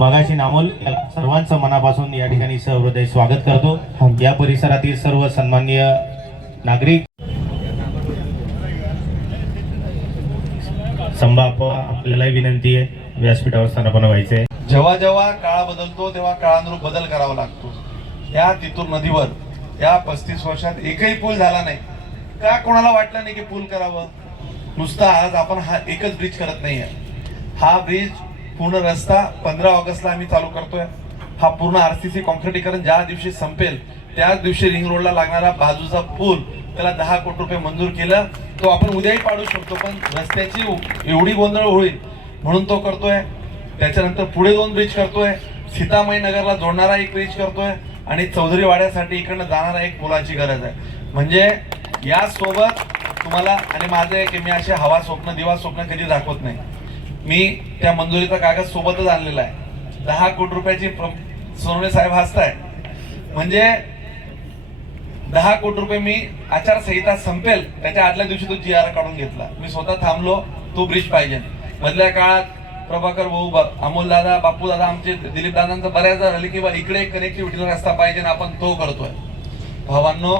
मगाशी नामोल या सर्वांचं मनापासून या ठिकाणी सहृदय स्वागत करतो. या परिसरातील सर्व सन्माननीय नागरिक संभाप आपल्यालाही विनंती आहे व्यासपीठावर स्थानापन व्हायचे आहे जेव्हा जेव्हा काळ बदलतो तेव्हा काळानुरूप बदल करावा लागतो. या तितूर नदीवर या पस्तीस वर्षात एकही पूल झाला नाही. का कोणाला वाटलं नाही की पूल करावं? नुसता आज आपण हा एकच ब्रिज करत नाही हा ब्रिज पूर्ण रस्ता पंधरा ऑगस्टला आम्ही चालू करतोय. हा पूर्ण आर सीची कॉन्क्रिटीकरण ज्या दिवशी संपेल त्याच दिवशी रिंग रोडला लागणारा बाजूचा पूल त्याला दहा कोटी रुपये मंजूर केलं तो आपण उद्याही पाडू शकतो पण रस्त्याची एवढी गोंधळ होईल म्हणून तो करतोय. त्याच्यानंतर पुढे दोन ब्रिज करतोय. सीतामाई नगरला जोडणारा एक ब्रिज करतोय आणि चौधरी वाड्यासाठी इकडनं जाणारा एक पुलाची गरज आहे. म्हणजे यासोबत तुम्हाला आणि माझं आहे की मी असे हवा स्वप्न दिवा स्वप्न कधी दाखवत नाही. मी त्या मंजुरीचा कागद सोबतच आणलेला आहे. दहा कोटी रुपयाची प्र- सोनवणे साहेब हसताय म्हणजे दहा कोटी रुपये मी आचारसंहिता संपेल त्याच्या आदल्या दिवशी तो जी आर काढून घेतला. मी स्वतः थांबलो तो ब्रिज पाहिजे. मधल्या काळात प्रभाकर भाऊ अमोल दादा बापू दादा आमचे दिलीप दादांचं बऱ्याचदा झाले की बा इकडे कनेक्टिव्हिटीचा रस्ता पाहिजे आपण तो करतोय. भावांनो